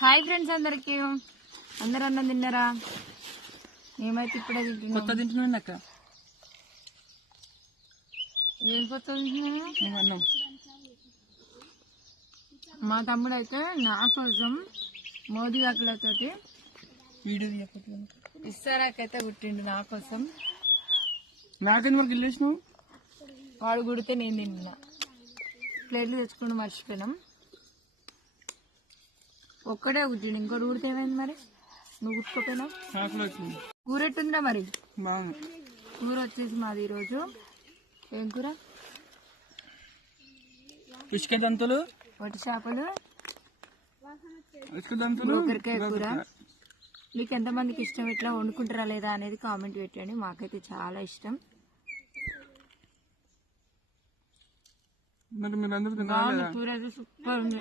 Hi friends, అందరికి అందరు అన్నం తిన్నారా? మేమైతే ఇప్పుడే తింటున్నాం. అక్క ఏం కొత్త తింటున్నా? మా తమ్ముడు అయితే నా కోసం మోదీ ఆకులతోటి ఇస్తారాకైతే కుట్టిండు నా కోసం. నాకని వరకు వెళ్ళేసినావు. వాడు కుడితే నేను తింటున్నా. ప్లేట్లు తెచ్చుకుంటూ మర్చిపోయినాం. ఒక్కడే కుట్టిండు, ఇంకోటి కుడితే ఏమైంది మరి? నువ్వు కుట్టుకోపోయినావు. కూర ఎట్టుందా మరి? కూర వచ్చేసి మాది ఈరోజు ఏం కూర? ఇసుక దంతులు, వట్టి చేపలు, దంతులు, కూరకాయ కూర. మీకు ఎంతమందికి ఇష్టం, ఇట్లా వండుకుంటారా లేదా అనేది కామెంట్ పెట్టండి. మాకైతే చాలా ఇష్టం. మీరు అందరూ కూర అయితే సూపర్ ఉంది.